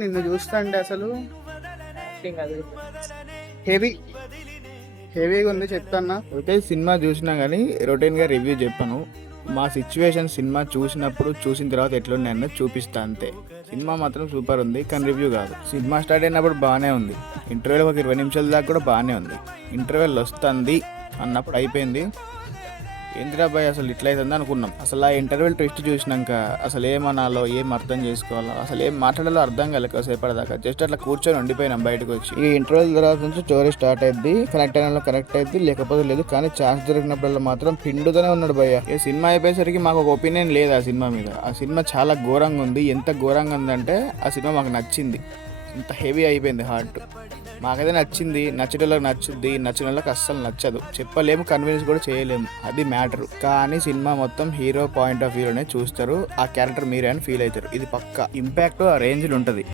నిన్ను చూస్తుంటే అసలు యాక్టింగ్ అది హెవీ హెవీగా ఉంది చెప్తాన్నా. అయితే సినిమా చూసినా కానీ రొటీన్గా రివ్యూ చెప్పను. మా సిచ్యువేషన్ సినిమా చూసినప్పుడు చూసిన తర్వాత ఎట్లున్నాయన్నది చూపిస్తా అంతే. సినిమా మాత్రం సూపర్ ఉంది కానీ రివ్యూ కాదు. సినిమా స్టార్ట్ అయినప్పుడు బాగానే ఉంది, ఇంటర్వెల్ ఒక 20 నిమిషాల దాకా కూడా బాగానే ఉంది. ఇంటర్వెల్ వస్తుంది అన్నప్పుడు అయిపోయింది. ఏందిరా బాయ్ అసలు ఇట్లా అవుతుంది అనుకున్నాం. అసలు ఆ ఇంటర్వెల్ ట్విస్ట్ చూసినాక అసలు ఏమనాలో, ఏం అర్థం చేసుకోవాలో, అసలు ఏం మాట్లాడాలో అర్థం కాలేదు సేపటిదాకా. జస్ట్ అట్లా కూర్చొని ఉండిపోయినాం బయటకు వచ్చి. ఈ ఇంటర్వెల్ తర్వాత నుంచి స్టోరీ స్టార్ట్ అయింది. కనెక్ట్ అయిన కనెక్ట్ అయింది, లేకపోతే లేదు. కానీ ఛాన్స్ దొరికినప్పుడల్లా మాత్రం పిండుతూనే ఉన్నాడు భయ్య. ఈ సినిమా అయిపోయేసరికి మాకు ఒక ఒపీనియన్ లేదు ఆ సినిమా మీద. ఆ సినిమా చాలా ఘోరంగా ఉంది. ఎంత ఘోరంగా ఉందంటే ఆ సినిమా మాకు నచ్చింది. ఇంత హెవీ అయిపోయింది హార్ట్. మాకైతే నచ్చింది, నచ్చిన వాళ్ళకి నచ్చుద్ది, నచ్చిన వాళ్ళకి అస్సలు నచ్చదు. చెప్పలేము, కన్విన్స్ కూడా చేయలేము, అది మ్యాటర్. కానీ సినిమా మొత్తం హీరో పాయింట్ ఆఫ్ వ్యూలోనే చూస్తారు. ఆ క్యారెక్టర్ మీరే అని ఫీల్ అవుతారు. ఇది పక్కా ఇంపాక్ట్ ఆ రేంజ్లో ఉంటుంది.